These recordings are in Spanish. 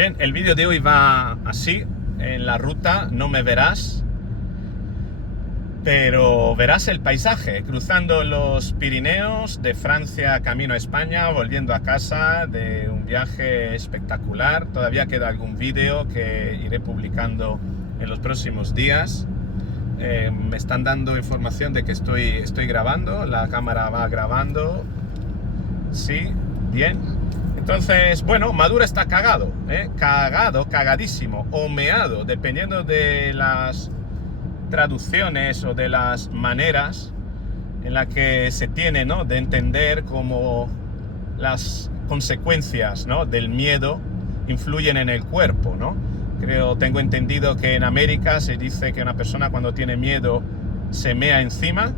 Bien, el vídeo de hoy va así. En la ruta no me verás, pero verás el paisaje, cruzando los Pirineos de Francia camino a España, volviendo a casa de un viaje espectacular. Todavía queda algún vídeo que iré publicando en los próximos días. Me están dando información de que estoy grabando, la cámara va grabando. Sí, bien. Entonces, bueno, Maduro está cagado, cagado, cagadísimo, o meado, dependiendo de las traducciones o de las maneras en las que se tiene, ¿no?, de entender cómo las consecuencias, ¿no?, del miedo influyen en el cuerpo, ¿no? Tengo entendido que en América se dice que una persona cuando tiene miedo se mea encima,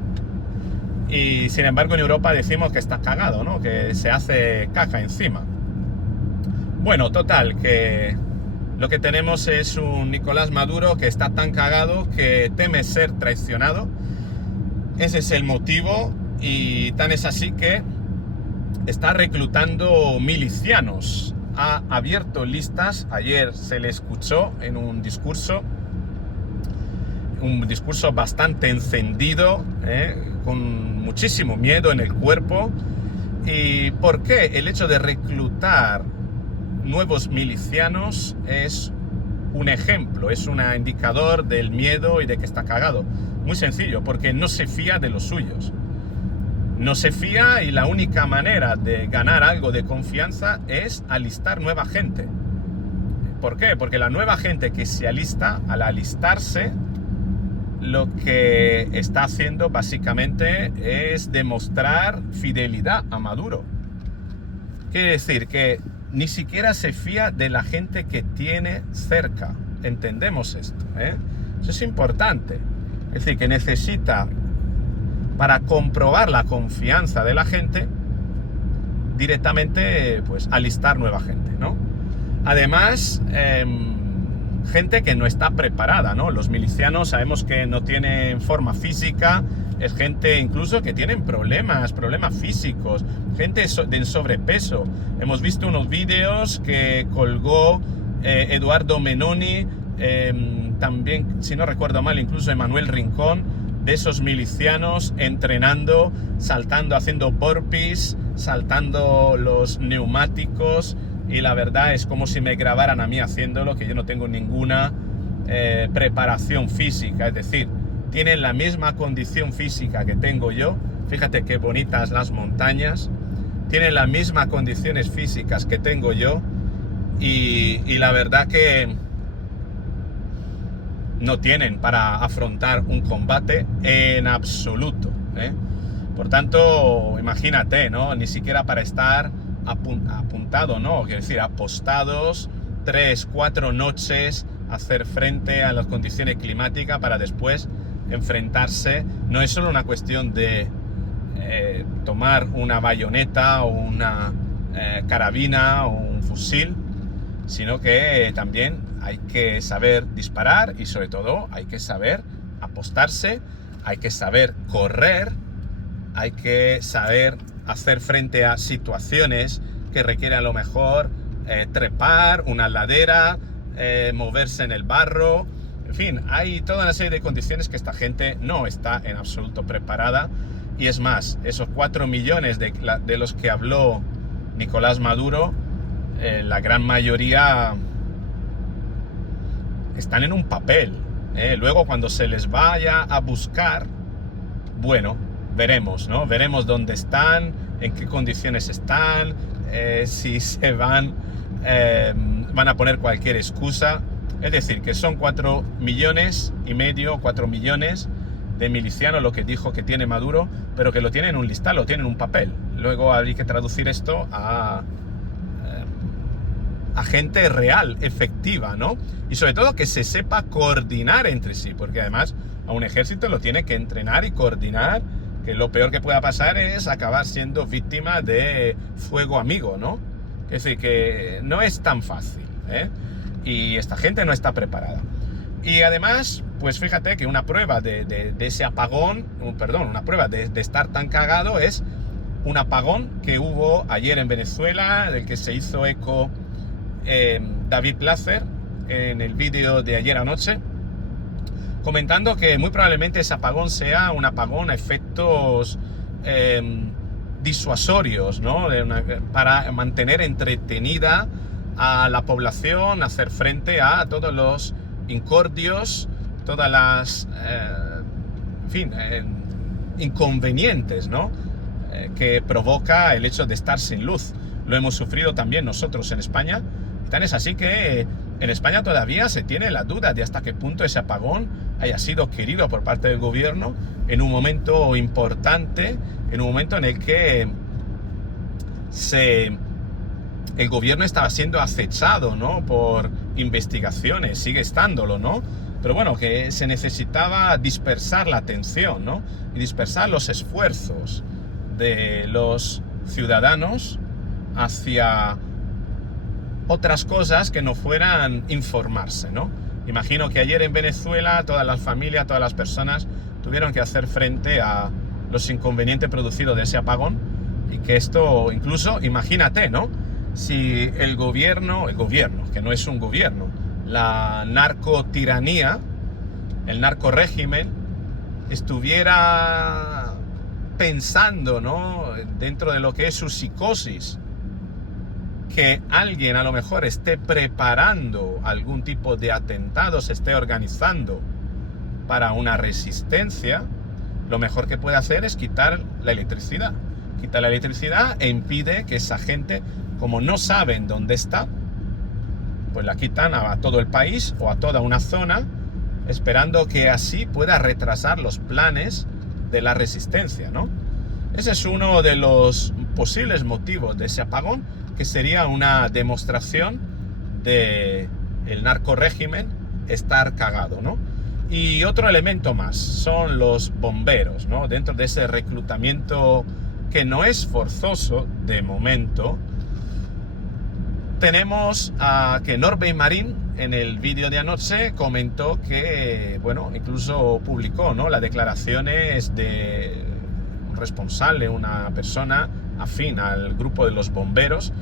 y sin embargo en Europa decimos que está cagado, ¿no?, que se hace caca encima. Bueno, total, que lo que tenemos es un Nicolás Maduro que está tan cagado que teme ser traicionado. Ese es el motivo, y tan es así que está reclutando milicianos. Ha abierto listas. Ayer se le escuchó en un discurso bastante encendido, con muchísimo miedo en el cuerpo. ¿Y por qué? El hecho de reclutar nuevos milicianos es un ejemplo, es un indicador del miedo y de que está cagado. Muy sencillo, porque no se fía de los suyos. No se fía, y la única manera de ganar algo de confianza es alistar nueva gente. ¿Por qué? Porque la nueva gente que se alista, al alistarse, lo que está haciendo básicamente es demostrar fidelidad a Maduro. Quiere decir que ni siquiera se fía de la gente que tiene cerca. Entendemos esto, Eso es importante. Es decir, que necesita, para comprobar la confianza de la gente, directamente pues alistar nueva gente, ¿no? Además, gente que no está preparada, ¿no? Los milicianos sabemos que no tienen forma física, es gente incluso que tienen problemas físicos, gente en sobrepeso. Hemos visto unos vídeos que colgó Eduardo Menoni, también, si no recuerdo mal, incluso Emmanuel Rincón, de esos milicianos entrenando, saltando, haciendo burpees, saltando los neumáticos, y la verdad es como si me grabaran a mí haciéndolo, que yo no tengo ninguna preparación física. Es decir, tienen la misma condición física que tengo yo. Fíjate qué bonitas las montañas. Tienen las mismas condiciones físicas que tengo yo, y la verdad que no tienen para afrontar un combate en absoluto, Por tanto, imagínate, ¿no? Ni siquiera para estar apuntado, ¿no? Quiero decir, apostados 3-4 noches, hacer frente a las condiciones climáticas para después enfrentarse. No es solo una cuestión de tomar una bayoneta o una carabina o un fusil, sino que también hay que saber disparar, y sobre todo hay que saber apostarse, hay que saber correr, hay que saber hacer frente a situaciones que requieren a lo mejor trepar una ladera, moverse en el barro. En fin, hay toda una serie de condiciones que esta gente no está en absoluto preparada. Y es más, esos 4 millones de los que habló Nicolás Maduro, la gran mayoría están en un papel. Luego, cuando se les vaya a buscar, bueno, veremos, ¿no? Veremos dónde están, en qué condiciones están, si se van a poner cualquier excusa. Es decir, que son 4,5 millones, 4 millones de milicianos, lo que dijo que tiene Maduro, pero que lo tienen en un listado, lo tienen en un papel. Luego hay que traducir esto a gente real, efectiva, ¿no? Y sobre todo que se sepa coordinar entre sí, porque además a un ejército lo tiene que entrenar y coordinar, que lo peor que pueda pasar es acabar siendo víctima de fuego amigo, ¿no? Es decir, que no es tan fácil, y esta gente no está preparada. Y además, pues fíjate que una prueba de ese apagón, una prueba de estar tan cagado es un apagón que hubo ayer en Venezuela, del que se hizo eco David Placer en el vídeo de ayer anoche, comentando que muy probablemente ese apagón sea un apagón a efectos disuasorios, ¿no? Para mantener entretenida a la población, hacer frente a todos los incordios, todas las inconvenientes, ¿no? Que provoca el hecho de estar sin luz. Lo hemos sufrido también nosotros en España. Tan es así que en España todavía se tiene la duda de hasta qué punto ese apagón haya sido querido por parte del gobierno en un momento importante, en un momento en el que el gobierno estaba siendo acechado, ¿no? Por investigaciones, sigue estándolo, ¿no? Pero bueno, que se necesitaba dispersar la atención, ¿no? Y dispersar los esfuerzos de los ciudadanos hacia otras cosas que no fueran informarse, ¿no? Imagino que ayer en Venezuela todas las familias, todas las personas tuvieron que hacer frente a los inconvenientes producidos de ese apagón, y que esto, incluso, imagínate, ¿no? Si el gobierno, que no es un gobierno, la narcotiranía, el narcorégimen, estuviera pensando, ¿no? Dentro de lo que es su psicosis, que alguien a lo mejor esté preparando algún tipo de atentado, se esté organizando para una resistencia, lo mejor que puede hacer es quitar la electricidad. Quita la electricidad e impide que esa gente, como no saben dónde está, pues la quitan a todo el país o a toda una zona, esperando que así pueda retrasar los planes de la resistencia, ¿no? Ese es uno de los posibles motivos de ese apagón, que sería una demostración de el narcorégimen estar cagado, ¿no? Y otro elemento más son los bomberos, ¿no? Dentro de ese reclutamiento que no es forzoso de momento, tenemos a que Norbert Marín en el vídeo de anoche comentó que, bueno, incluso publicó, ¿no? Las declaraciones de un responsable, una persona afín al grupo de los bomberos,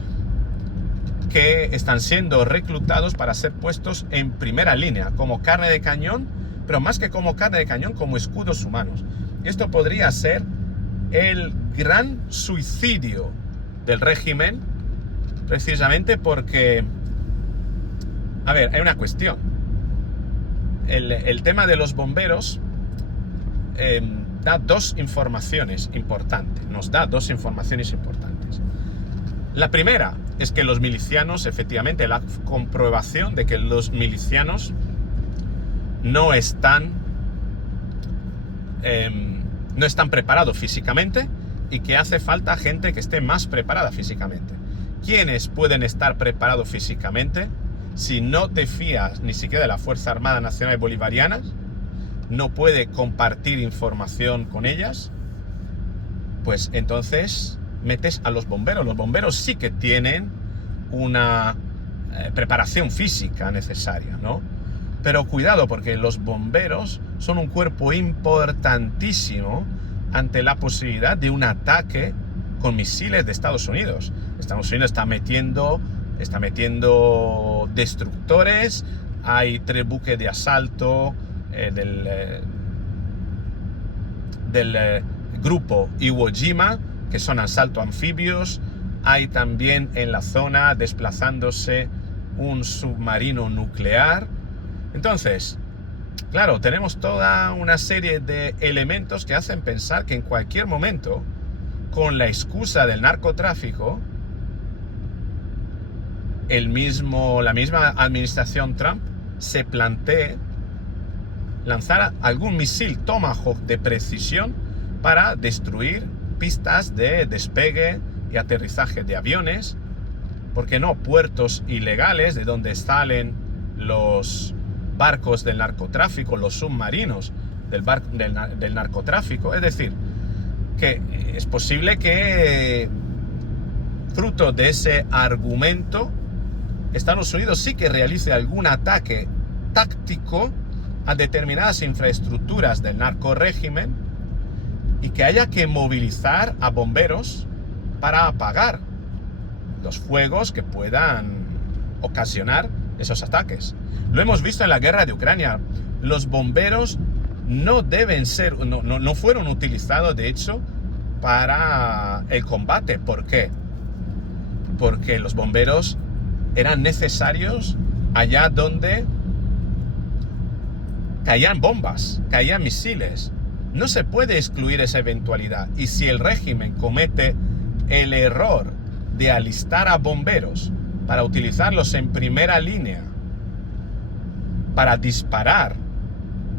que están siendo reclutados para ser puestos en primera línea, como carne de cañón, pero más que como carne de cañón, como escudos humanos. Esto podría ser el gran suicidio del régimen, precisamente porque, a ver, hay una cuestión. El tema de los bomberos da dos informaciones importantes, nos da dos informaciones importantes. La primera es que los milicianos, efectivamente, la comprobación de que los milicianos no están preparados físicamente, y que hace falta gente que esté más preparada físicamente. ¿Quiénes pueden estar preparados físicamente? Si no te fías ni siquiera de la Fuerza Armada Nacional Bolivariana, no puede compartir información con ellas, pues entonces metes a los bomberos. Los bomberos sí que tienen una preparación física necesaria, ¿no? Pero cuidado, porque los bomberos son un cuerpo importantísimo ante la posibilidad de un ataque con misiles de Estados Unidos. Estados Unidos está metiendo destructores, hay 3 buques de asalto del grupo Iwo Jima, que son asalto anfibios. Hay también en la zona desplazándose un submarino nuclear. Entonces, claro, tenemos toda una serie de elementos que hacen pensar que en cualquier momento, con la excusa del narcotráfico, la misma administración Trump se plantee lanzar algún misil Tomahawk de precisión para destruir pistas de despegue y aterrizaje de aviones, ¿por qué no? Puertos ilegales de donde salen los barcos del narcotráfico, los submarinos del narcotráfico. Es decir, que es posible que, fruto de ese argumento, Estados Unidos sí que realice algún ataque táctico a determinadas infraestructuras del narcorégimen, y que haya que movilizar a bomberos para apagar los fuegos que puedan ocasionar esos ataques. Lo hemos visto en la guerra de Ucrania. Los bomberos no deben ser, no fueron utilizados, de hecho, para el combate. ¿Por qué? Porque los bomberos eran necesarios allá donde caían bombas, caían misiles. No se puede excluir esa eventualidad. Y si el régimen comete el error de alistar a bomberos para utilizarlos en primera línea, para disparar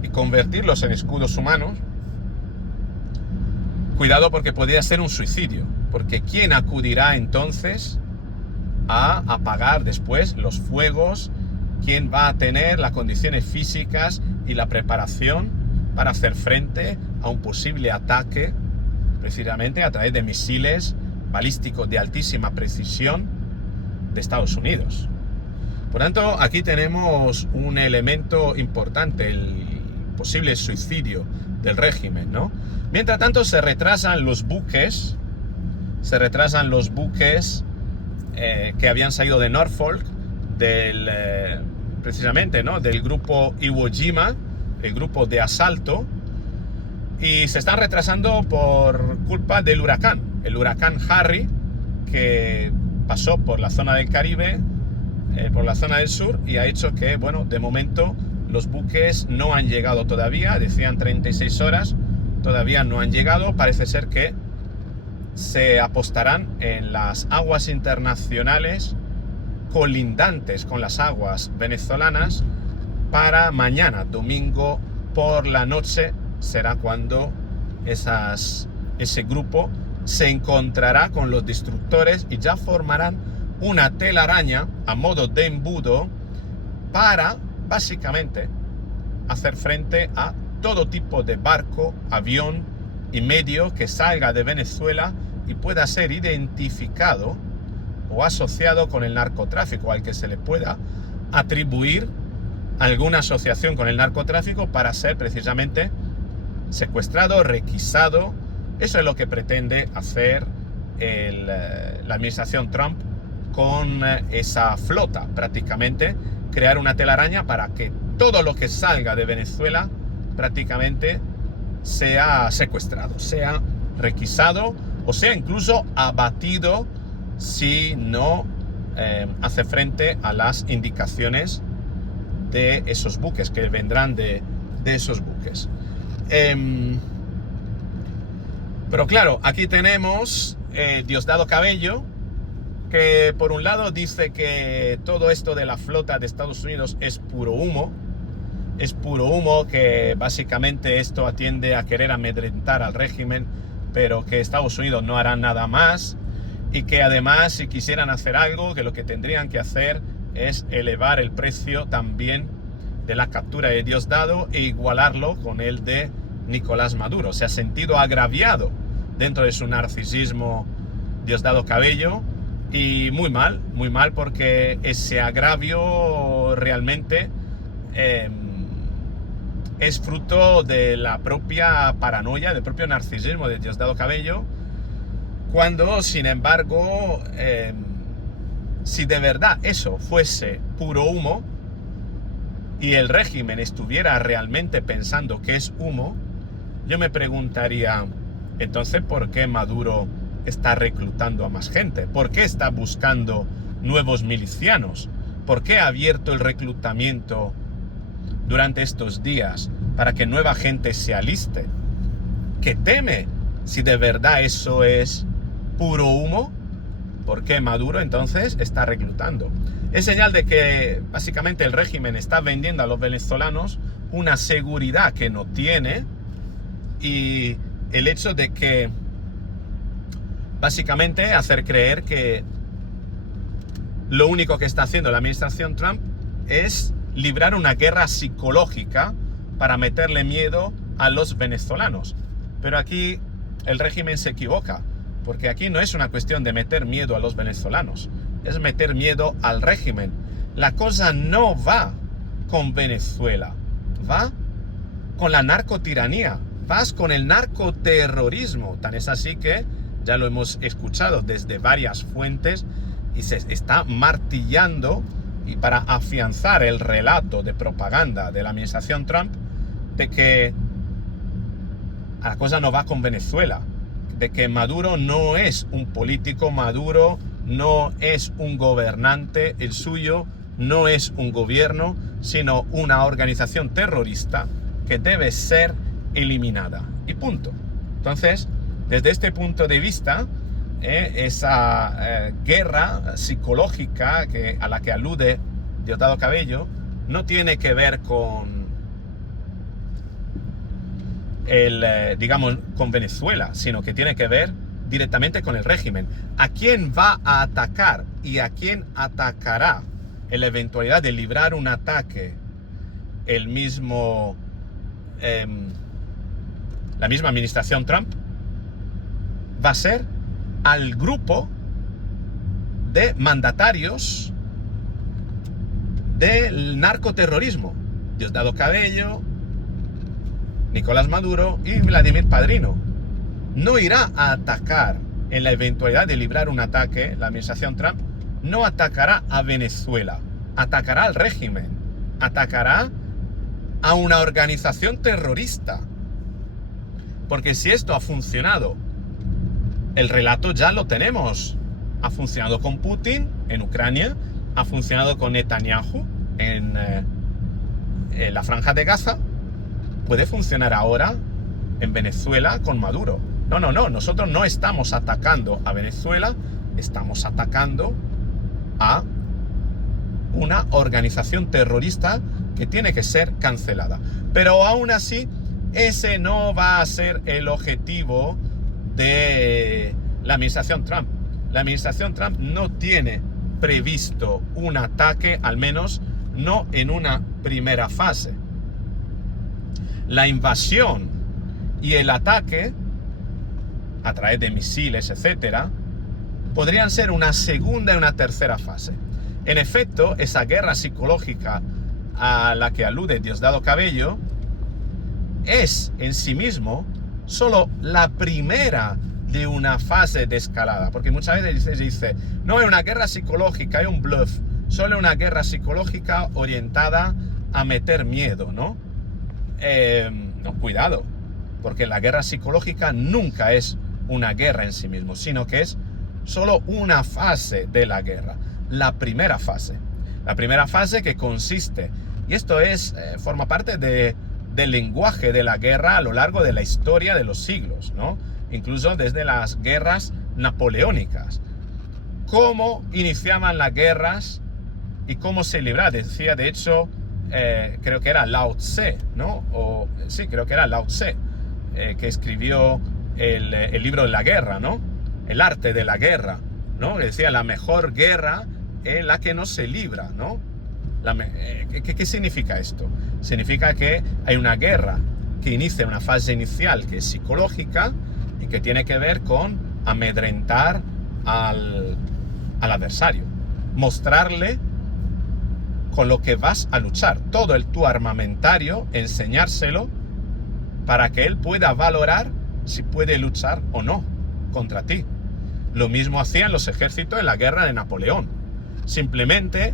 y convertirlos en escudos humanos, cuidado, porque podría ser un suicidio. Porque ¿quién acudirá entonces a apagar después los fuegos? ¿Quién va a tener las condiciones físicas y la preparación para hacer frente a un posible ataque, precisamente a través de misiles balísticos de altísima precisión de Estados Unidos? Por tanto, aquí tenemos un elemento importante, el posible suicidio del régimen, ¿no? Mientras tanto, se retrasan los buques que habían salido de Norfolk, precisamente, ¿no?, del grupo Iwo Jima, el grupo de asalto, y se están retrasando por culpa del huracán, el huracán Harry, que pasó por la zona del Caribe, por la zona del sur, y ha hecho que, bueno, de momento los buques no han llegado todavía. Decían 36 horas, todavía no han llegado. Parece ser que se apostarán en las aguas internacionales colindantes con las aguas venezolanas para mañana, domingo por la noche, será cuando ese grupo se encontrará con los destructores y ya formarán una telaraña a modo de embudo para, básicamente, hacer frente a todo tipo de barco, avión y medio que salga de Venezuela y pueda ser identificado o asociado con el narcotráfico, al que se le pueda atribuir alguna asociación con el narcotráfico para ser precisamente secuestrado, requisado. Eso es lo que pretende hacer la administración Trump con esa flota, prácticamente crear una telaraña para que todo lo que salga de Venezuela prácticamente sea secuestrado, sea requisado o sea incluso abatido si no hace frente a las indicaciones de esos buques, que vendrán de esos buques. Pero claro, aquí tenemos Diosdado Cabello, que por un lado dice que todo esto de la flota de Estados Unidos es puro humo, que básicamente esto atiende a querer amedrentar al régimen, pero que Estados Unidos no hará nada más, y que además, si quisieran hacer algo, que lo que tendrían que hacer es elevar el precio también de la captura de Diosdado e igualarlo con el de Nicolás Maduro. Se ha sentido agraviado dentro de su narcisismo Diosdado Cabello, y muy mal, porque ese agravio realmente es fruto de la propia paranoia, del propio narcisismo de Diosdado Cabello, cuando, sin embargo, si de verdad eso fuese puro humo y el régimen estuviera realmente pensando que es humo, yo me preguntaría, entonces, ¿por qué Maduro está reclutando a más gente? ¿Por qué está buscando nuevos milicianos? ¿Por qué ha abierto el reclutamiento durante estos días para que nueva gente se aliste? ¿Qué teme? Si de verdad eso es puro humo, ¿por qué Maduro entonces está reclutando? Es señal de que básicamente el régimen está vendiendo a los venezolanos una seguridad que no tiene, y el hecho de que básicamente hacer creer que lo único que está haciendo la administración Trump es librar una guerra psicológica para meterle miedo a los venezolanos. Pero aquí el régimen se equivoca, porque aquí no es una cuestión de meter miedo a los venezolanos, es meter miedo al régimen. La cosa no va con Venezuela, va con la narcotiranía, vas con el narcoterrorismo. Tan es así que ya lo hemos escuchado desde varias fuentes y se está martillando y para afianzar el relato de propaganda de la administración Trump de que la cosa no va con Venezuela, de que Maduro no es un político, Maduro no es un gobernante, el suyo no es un gobierno, sino una organización terrorista que debe ser eliminada. Y punto. Entonces, desde este punto de vista, esa guerra psicológica a la que alude Diosdado Cabello no tiene que ver con digamos, con Venezuela, sino que tiene que ver directamente con el régimen. ¿A quién va a atacar y a quién atacará en la eventualidad de librar un ataque la misma administración Trump? Va a ser al grupo de mandatarios del narcoterrorismo. Diosdado Cabello, Nicolás Maduro y Vladimir Padrino. No irá a atacar en la eventualidad de librar un ataque, la administración Trump no atacará a Venezuela, atacará al régimen, atacará a una organización terrorista. Porque si esto ha funcionado, el relato ya lo tenemos. Ha funcionado con Putin en Ucrania, ha funcionado con Netanyahu en la Franja de Gaza. Puede funcionar ahora en Venezuela con Maduro. No, nosotros no estamos atacando a Venezuela, estamos atacando a una organización terrorista que tiene que ser cancelada. Pero aún así, ese no va a ser el objetivo de la administración Trump. La administración Trump no tiene previsto un ataque, al menos no en una primera fase. La invasión y el ataque a través de misiles, etcétera, podrían ser una segunda y una tercera fase. En efecto, esa guerra psicológica a la que alude Diosdado Cabello es en sí mismo solo la primera de una fase de escalada, porque muchas veces se dice, no es una guerra psicológica, es un bluff, solo una guerra psicológica orientada a meter miedo, ¿no? No, cuidado, porque la guerra psicológica nunca es una guerra en sí mismo, sino que es solo una fase de la guerra, la primera fase que consiste, y esto forma parte del lenguaje de la guerra a lo largo de la historia de los siglos, ¿no? Incluso desde las guerras napoleónicas. ¿Cómo iniciaban las guerras y cómo se libraban? Decía, de hecho, creo que era Lao Tse, ¿no? Sí, creo que era Lao Tse, que escribió el libro de la guerra, ¿no? El arte de la guerra, ¿no? Decía, la mejor guerra es la que no se libra, ¿no? ¿Qué significa esto? Significa que hay una guerra que inicia una fase inicial que es psicológica y que tiene que ver con amedrentar al adversario, mostrarle con lo que vas a luchar, todo tu armamentario, enseñárselo para que él pueda valorar si puede luchar o no contra ti. Lo mismo hacían los ejércitos en la guerra de Napoleón. Simplemente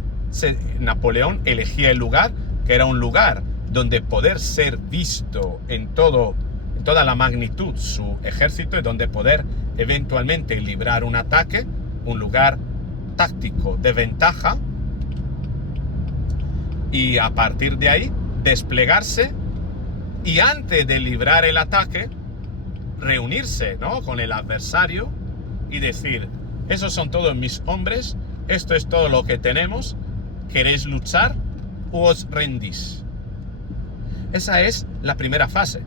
Napoleón elegía el lugar, que era un lugar donde poder ser visto en toda la magnitud su ejército y donde poder eventualmente librar un ataque, un lugar táctico de ventaja, y a partir de ahí desplegarse y antes de librar el ataque reunirse, ¿no?, con el adversario y decir, esos son todos mis hombres, esto es todo lo que tenemos, ¿queréis luchar o os rendís? Esa es la primera fase.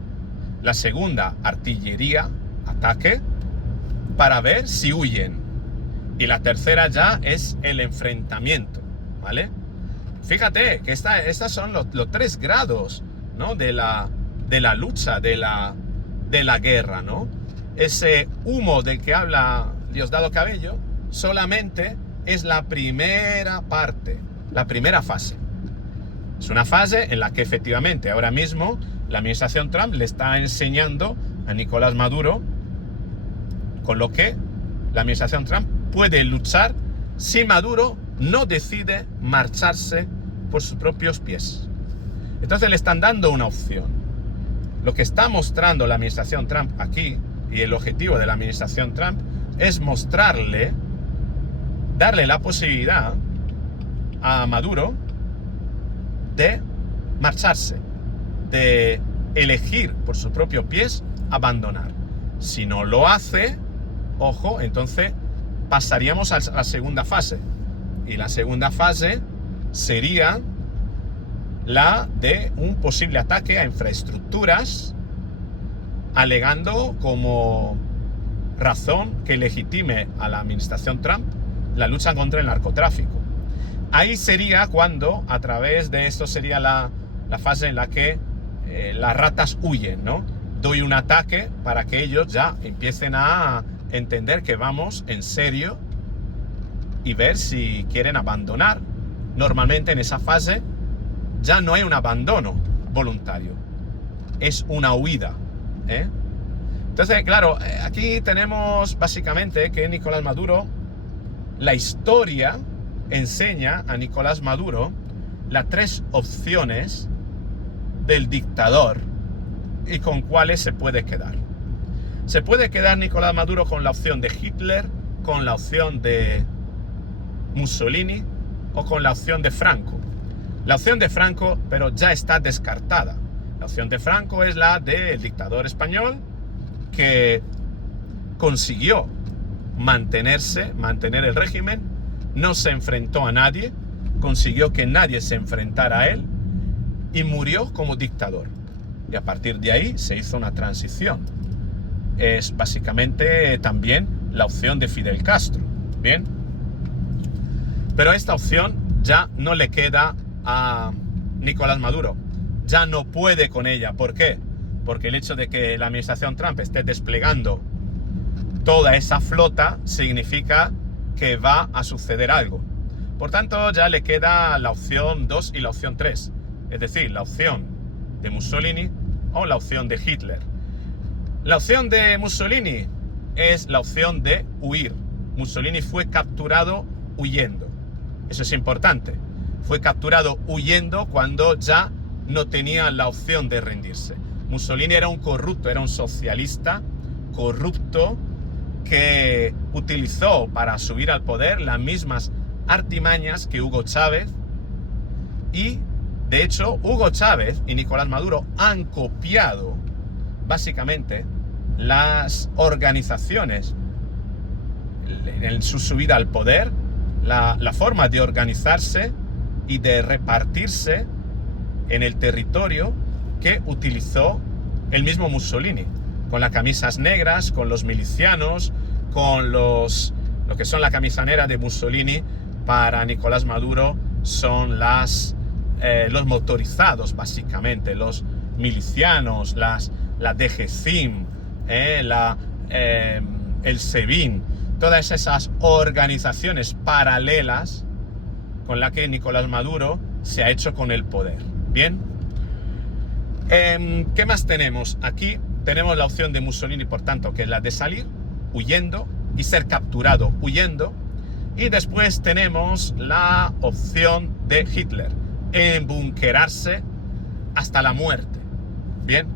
La segunda, artillería, ataque, para ver si huyen. Y la tercera ya es el enfrentamiento, ¿vale? Fíjate que estos son los 3 grados, ¿no?, de la lucha, de la guerra, ¿no? Ese humo del que habla Diosdado Cabello solamente es la primera parte, la primera fase. Es una fase en la que efectivamente ahora mismo la administración Trump le está enseñando a Nicolás Maduro con lo que la administración Trump puede luchar si Maduro no decide marcharse por sus propios pies. Entonces le están dando una opción. Lo que está mostrando la administración Trump aquí, y el objetivo de la administración Trump, es darle la posibilidad a Maduro de marcharse, de elegir por sus propios pies abandonar. Si no lo hace, ojo, entonces pasaríamos a la segunda fase. Y la segunda fase sería la de un posible ataque a infraestructuras, alegando como razón que legitime a la administración Trump la lucha contra el narcotráfico. Ahí sería cuando, a través de esto, sería la fase en la que las ratas huyen, ¿no? Doy un ataque para que ellos ya empiecen a entender que vamos en serio y ver si quieren abandonar. Normalmente en esa fase ya no hay un abandono voluntario, es una huida, ¿eh? Entonces, claro, aquí tenemos básicamente que Nicolás Maduro, la historia enseña a Nicolás Maduro las tres opciones del dictador y con cuáles se puede quedar. Se puede quedar Nicolás Maduro con la opción de Hitler, con la opción de Mussolini o con la opción de Franco. La opción de Franco, pero ya está descartada. La opción de Franco es la del dictador español que consiguió mantener el régimen, no se enfrentó a nadie, consiguió que nadie se enfrentara a él y murió como dictador. Y a partir de ahí se hizo una transición. Es básicamente también la opción de Fidel Castro. Bien. Pero esta opción ya no le queda a Nicolás Maduro. Ya no puede con ella. ¿Por qué? Porque el hecho de que la administración Trump esté desplegando toda esa flota significa que va a suceder algo. Por tanto, ya le queda la opción 2 y la opción 3. Es decir, la opción de Mussolini o la opción de Hitler. La opción de Mussolini es la opción de huir. Mussolini fue capturado huyendo. Eso es importante. Fue capturado huyendo cuando ya no tenía la opción de rendirse. Mussolini era un corrupto, era un socialista corrupto que utilizó para subir al poder las mismas artimañas que Hugo Chávez, y de hecho Hugo Chávez y Nicolás Maduro han copiado básicamente las organizaciones en su subida al poder, la forma de organizarse y de repartirse en el territorio que utilizó el mismo Mussolini, con las camisas negras, con los milicianos, con lo que son la camisa negra de Mussolini. Para Nicolás Maduro son los motorizados, básicamente, los milicianos, la DGCIM, el SEBIN, todas esas organizaciones paralelas con las que Nicolás Maduro se ha hecho con el poder. Bien, ¿qué más tenemos? Aquí tenemos la opción de Mussolini, por tanto, que es la de salir huyendo y ser capturado huyendo. Y después tenemos la opción de Hitler, embunkerarse hasta la muerte. Bien,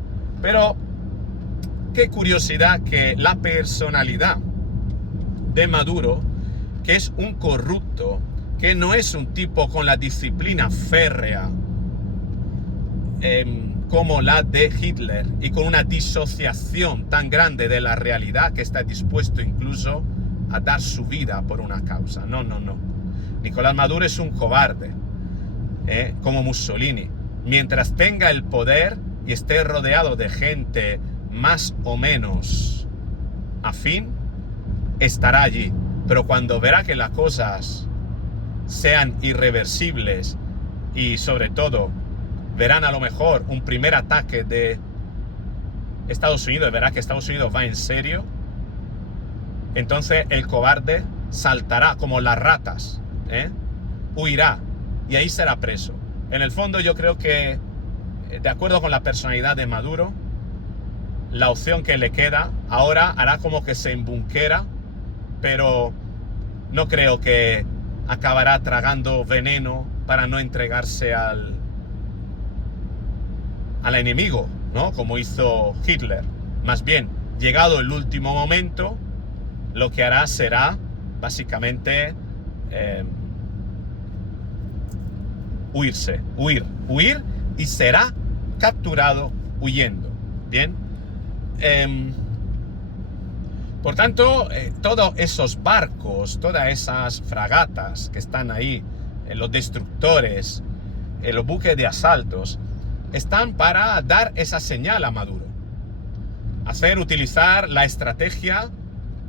pero qué curiosidad que la personalidad de Maduro, que es un corrupto, que no es un tipo con la disciplina férrea como la de Hitler y con una disociación tan grande de la realidad que está dispuesto incluso a dar su vida por una causa. No. Nicolás Maduro es un cobarde, como Mussolini. Mientras tenga el poder y esté rodeado de gente más o menos afín, estará allí. Pero cuando verá que las cosas sean irreversibles y sobre todo verán a lo mejor un primer ataque de Estados Unidos, verá que Estados Unidos va en serio, entonces el cobarde saltará como las ratas, huirá y ahí será preso. En el fondo yo creo que, de acuerdo con la personalidad de Maduro, la opción que le queda ahora hará como que se embunkera, pero no creo que acabará tragando veneno para no entregarse al enemigo, ¿no? Como hizo Hitler. Más bien, llegado el último momento, lo que hará será básicamente huir y será capturado huyendo. Bien. Por tanto, todos esos barcos, todas esas fragatas que están ahí, los destructores, los buques de asaltos, están para dar esa señal a Maduro. Utilizar la estrategia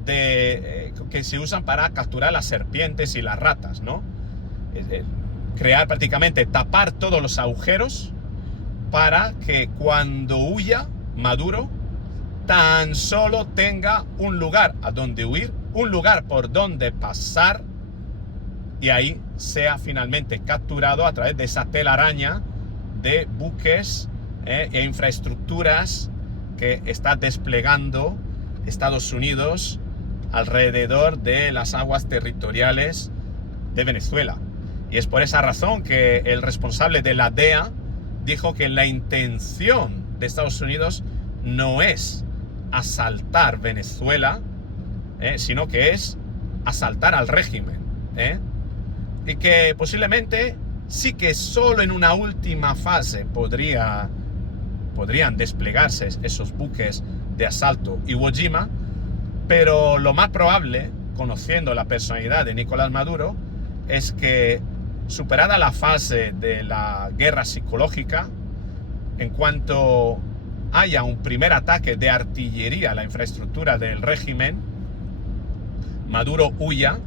que se usan para capturar las serpientes y las ratas, ¿no? Crear prácticamente, tapar todos los agujeros para que cuando huya Maduro tan solo tenga un lugar a donde huir, un lugar por donde pasar, y ahí sea finalmente capturado a través de esa telaraña de buques e infraestructuras que está desplegando Estados Unidos alrededor de las aguas territoriales de Venezuela. Y es por esa razón que el responsable de la DEA dijo que la intención de Estados Unidos no es asaltar Venezuela, sino que es asaltar al régimen. Y que posiblemente sí que solo en una última fase podrían desplegarse esos buques de asalto Iwo Jima, pero lo más probable, conociendo la personalidad de Nicolás Maduro, es que superada la fase de la guerra psicológica, en cuanto haya un primer ataque de artillería a la infraestructura del régimen, Maduro huya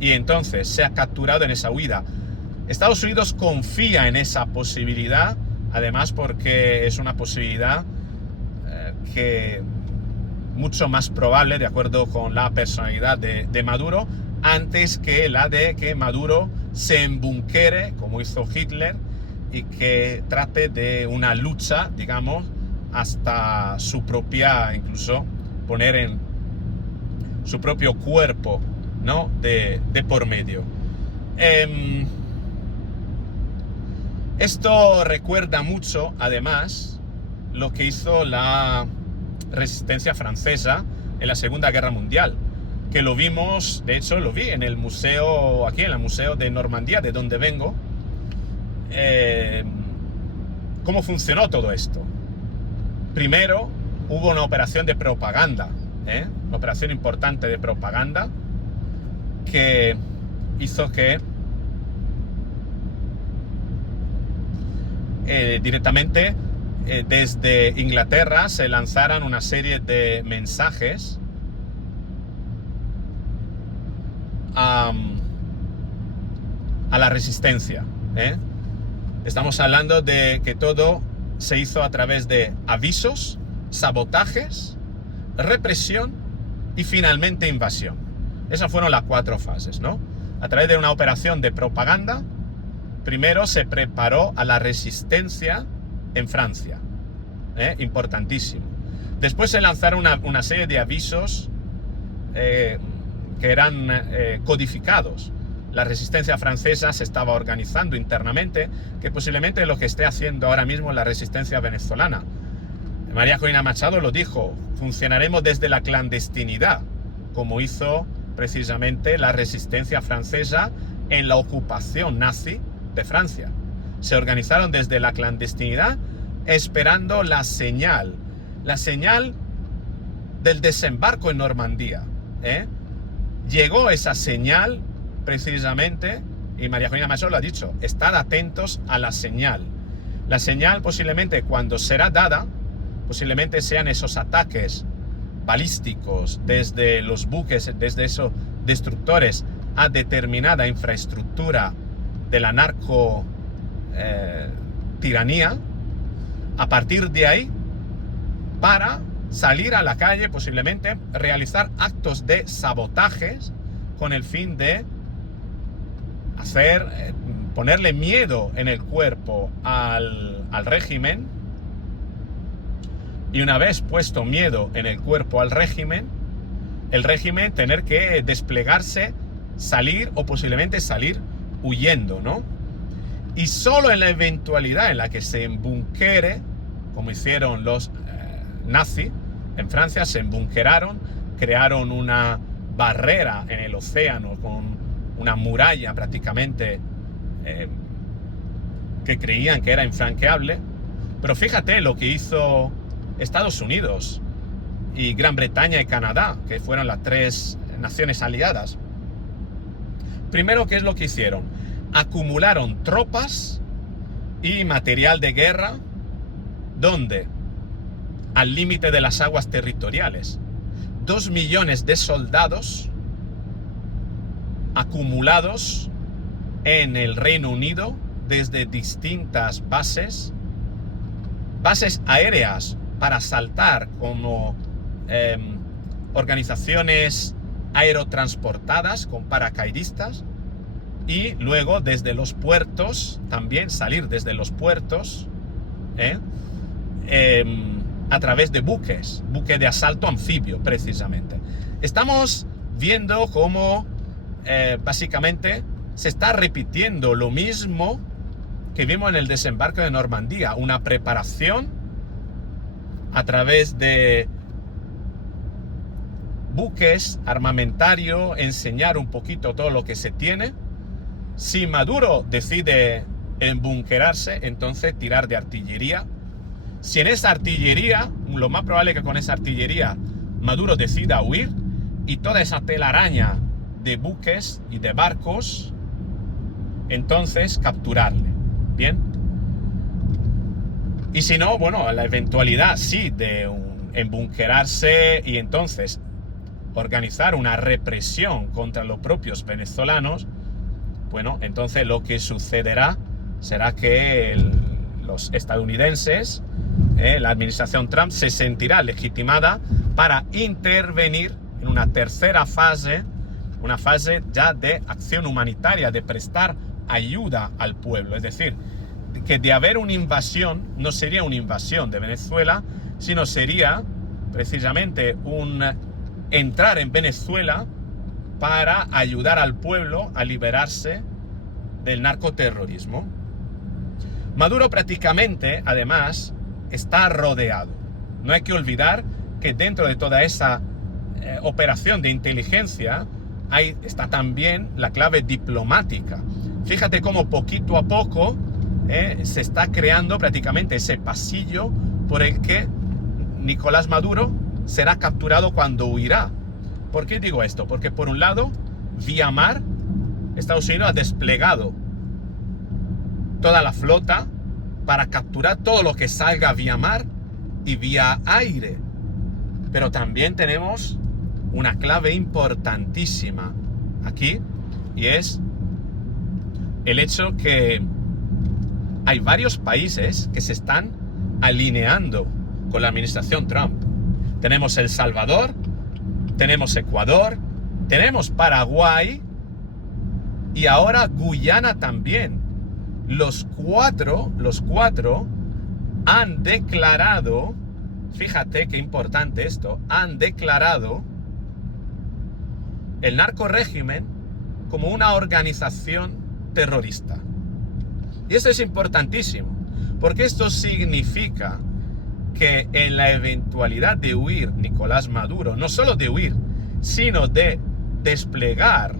y entonces sea capturado en esa huida. Estados Unidos confía en esa posibilidad, además porque es una posibilidad que mucho más probable, de acuerdo con la personalidad de Maduro, antes que la de que Maduro se embunkere, como hizo Hitler, y que trate de una lucha, digamos, hasta su propia, incluso poner en su propio cuerpo, ¿no? de por medio. Esto recuerda mucho, además, lo que hizo la resistencia francesa en la Segunda Guerra Mundial, que lo vimos, de hecho lo vi en el museo, aquí en el Museo de Normandía, de donde vengo. ¿Cómo funcionó todo esto? Primero hubo una operación de propaganda, una operación importante de propaganda que hizo que directamente desde Inglaterra se lanzaran una serie de mensajes a la resistencia. Estamos hablando de que todo se hizo a través de avisos, sabotajes, represión y finalmente invasión. Esas fueron las 4 fases, ¿no? A través de una operación de propaganda, primero se preparó a la resistencia en Francia, importantísimo. Después se lanzaron una serie de avisos que eran codificados. La resistencia francesa se estaba organizando internamente, que posiblemente es lo que esté haciendo ahora mismo la resistencia venezolana. María Corina Machado lo dijo: funcionaremos desde la clandestinidad, como hizo precisamente la resistencia francesa en la ocupación nazi de Francia. Se organizaron desde la clandestinidad esperando la señal del desembarco en Normandía. Llegó esa señal precisamente, y María Corina Machado lo ha dicho: estad atentos a la señal. La señal posiblemente, cuando será dada, posiblemente sean esos ataques balísticos desde los buques, desde esos destructores a determinada infraestructura de la narco tiranía. A partir de ahí, para salir a la calle, posiblemente realizar actos de sabotajes con el fin de ponerle miedo en el cuerpo al régimen, y una vez puesto miedo en el cuerpo al régimen, el régimen tener que desplegarse salir o posiblemente salir huyendo, ¿no? Y solo en la eventualidad en la que se embunkere, como hicieron los nazis en Francia, se embunkeraron, crearon una barrera en el océano con una muralla prácticamente que creían que era infranqueable. Pero fíjate lo que hizo Estados Unidos y Gran Bretaña y Canadá, que fueron las tres naciones aliadas. Primero, ¿qué es lo que hicieron? Acumularon tropas y material de guerra, ¿dónde? Al límite de las aguas territoriales. 2 millones de soldados acumulados en el Reino Unido desde distintas bases aéreas para asaltar, como organizaciones aerotransportadas con paracaidistas, y luego desde los puertos, también salir desde los puertos a través de buques de asalto anfibio, precisamente. Estamos viendo cómo básicamente se está repitiendo lo mismo que vimos en el desembarco de Normandía, una preparación a través de buques, armamentario, enseñar un poquito todo lo que se tiene. Si Maduro decide embunkerarse, entonces tirar de artillería. Si en esa artillería, lo más probable es que con esa artillería Maduro decida huir, y toda esa telaraña de buques y de barcos, entonces capturarle. Bien. Y si no, bueno, la eventualidad sí de embunkerarse y entonces organizar una represión contra los propios venezolanos, bueno, entonces lo que sucederá será que los estadounidenses, la administración Trump, se sentirá legitimada para intervenir en una tercera fase, una fase ya de acción humanitaria, de prestar ayuda al pueblo. Es decir, que de haber una invasión, no sería una invasión de Venezuela, sino sería precisamente entrar en Venezuela para ayudar al pueblo a liberarse del narcoterrorismo. Maduro prácticamente, además, está rodeado. No hay que olvidar que dentro de toda esa operación de inteligencia está también la clave diplomática. Fíjate cómo poquito a poco se está creando prácticamente ese pasillo por el que Nicolás Maduro será capturado cuando huirá. ¿Por qué digo esto? Porque por un lado, vía mar, Estados Unidos ha desplegado toda la flota para capturar todo lo que salga vía mar y vía aire. Pero también tenemos una clave importantísima aquí, y es el hecho que hay varios países que se están alineando con la administración Trump. Tenemos El Salvador, tenemos Ecuador, tenemos Paraguay y ahora Guyana también. Los cuatro han declarado, fíjate qué importante esto, han declarado el narcorrégimen como una organización terrorista. Y esto es importantísimo, porque esto significa que en la eventualidad de huir Nicolás Maduro, no solo de huir, sino de desplegar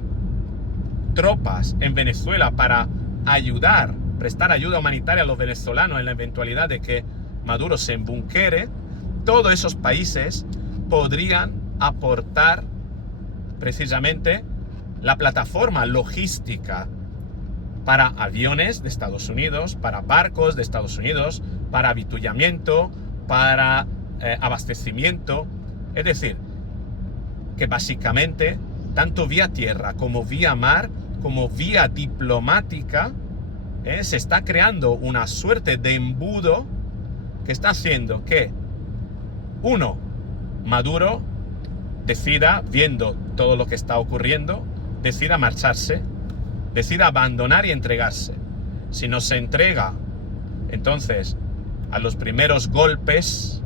tropas en Venezuela para ayudar, prestar ayuda humanitaria a los venezolanos en la eventualidad de que Maduro se embunkere, todos esos países podrían aportar precisamente la plataforma logística para aviones de Estados Unidos, para barcos de Estados Unidos, para avituallamiento, para abastecimiento. Es decir, que básicamente, tanto vía tierra como vía mar, como vía diplomática, se está creando una suerte de embudo que está haciendo que, uno, Maduro decida, viendo todo lo que está ocurriendo, decida marcharse, decida abandonar y entregarse. Si no se entrega, entonces, a los primeros golpes,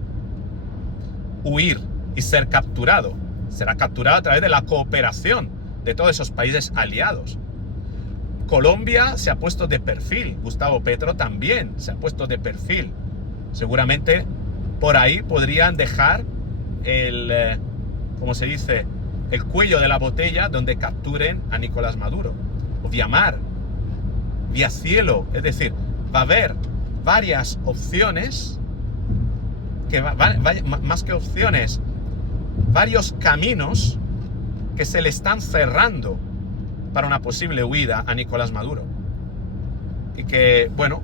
huir y ser capturado. Será capturado a través de la cooperación de todos esos países aliados. Colombia se ha puesto de perfil, Gustavo Petro también se ha puesto de perfil. Seguramente por ahí podrían dejar el, ¿cómo se dice?, el cuello de la botella donde capturen a Nicolás Maduro. O vía mar, vía cielo, es decir, va a haber varias opciones, más que opciones, varios caminos que se le están cerrando para una posible huida a Nicolás Maduro. Y que, bueno,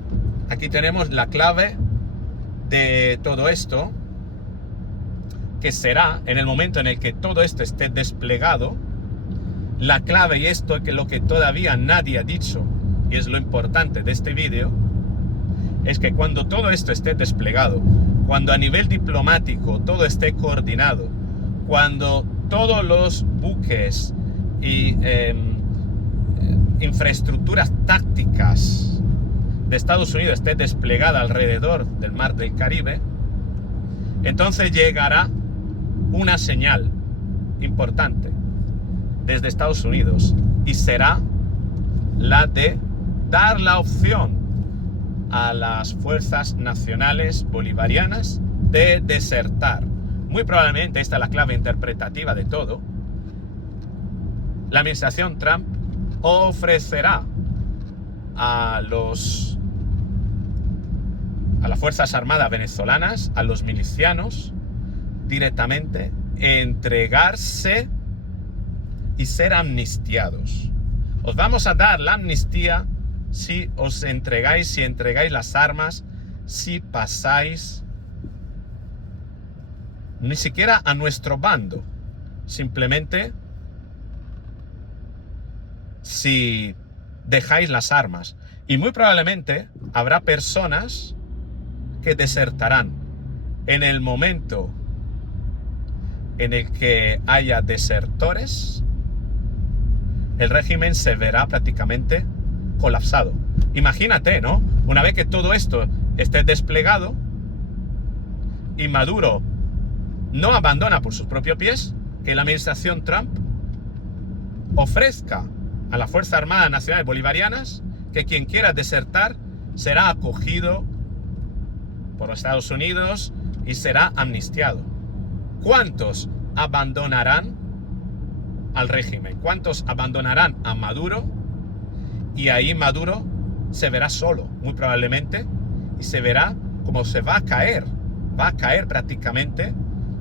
aquí tenemos la clave de todo esto, que será en el momento en el que todo esto esté desplegado. La clave, y esto que lo que todavía nadie ha dicho, y es lo importante de este vídeo, es que cuando todo esto esté desplegado, cuando a nivel diplomático todo esté coordinado, cuando todos los buques y infraestructuras tácticas de Estados Unidos esté desplegada alrededor del mar del Caribe, entonces llegará una señal importante desde Estados Unidos, y será la de dar la opción a las fuerzas nacionales bolivarianas de desertar. Muy probablemente esta es la clave interpretativa de todo. La administración Trump ofrecerá a las Fuerzas Armadas venezolanas, a los milicianos, directamente entregarse y ser amnistiados. Os vamos a dar la amnistía si os entregáis, si entregáis las armas, si pasáis ni siquiera a nuestro bando, simplemente si dejáis las armas. Y muy probablemente habrá personas que desertarán. En el momento en el que haya desertores, el régimen se verá prácticamente colapsado. Imagínate, ¿no? Una vez que todo esto esté desplegado y Maduro no abandona por sus propios pies, que la administración Trump ofrezca a la Fuerza Armada Nacional Bolivarianas que quien quiera desertar será acogido por los Estados Unidos y será amnistiado. ¿Cuántos abandonarán al régimen? ¿Cuántos abandonarán a Maduro? Y ahí Maduro se verá solo, muy probablemente, y se verá como se va a caer prácticamente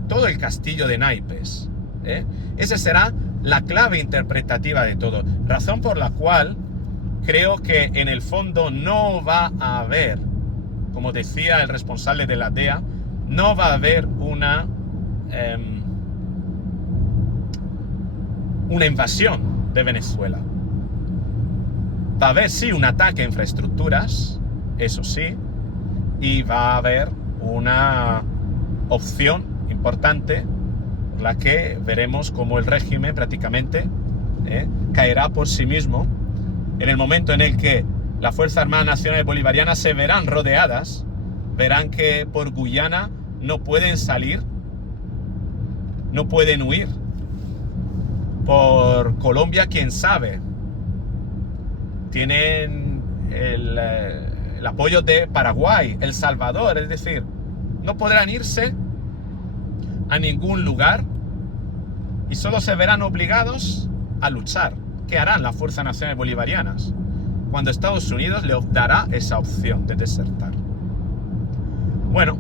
todo el castillo de naipes. Esa será la clave interpretativa de todo. Razón por la cual creo que en el fondo no va a haber, como decía el responsable de la DEA, no va a haber una invasión de Venezuela. Va a haber sí un ataque a infraestructuras, eso sí, y va a haber una opción importante por la que veremos cómo el régimen prácticamente caerá por sí mismo en el momento en el que las Fuerzas Armadas Nacionales Bolivarianas se verán rodeadas, verán que por Guyana no pueden salir, no pueden huir. Por Colombia, quién sabe, tienen el apoyo de Paraguay, El Salvador, es decir, no podrán irse a ningún lugar y solo se verán obligados a luchar. ¿Qué harán las Fuerzas Nacionales Bolivarianas cuando Estados Unidos les dará esa opción de desertar? Bueno,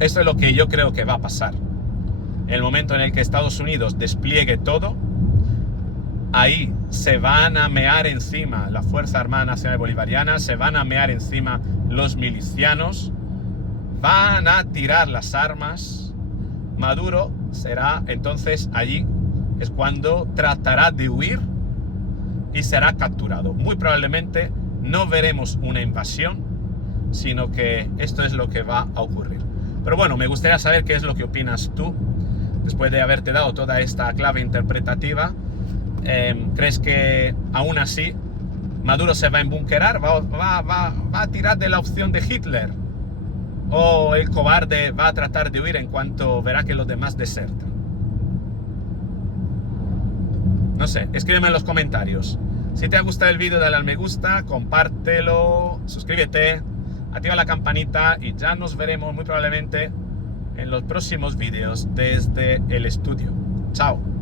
esto es lo que yo creo que va a pasar. En el momento en el que Estados Unidos despliegue todo, ahí se van a mear encima la Fuerza Armada Nacional Bolivariana, se van a mear encima los milicianos, van a tirar las armas. Maduro será entonces allí, es cuando tratará de huir y será capturado. Muy probablemente no veremos una invasión, sino que esto es lo que va a ocurrir. Pero bueno, me gustaría saber qué es lo que opinas tú, después de haberte dado toda esta clave interpretativa. ¿Crees que aún así Maduro se va a embunquerar? ¿Va a tirar de la opción de Hitler? ¿O el cobarde va a tratar de huir en cuanto verá que los demás desertan? No sé, escríbeme en los comentarios. Si te ha gustado el vídeo, dale al me gusta, compártelo, suscríbete, activa la campanita y ya nos veremos muy probablemente en los próximos vídeos desde el estudio. Chao.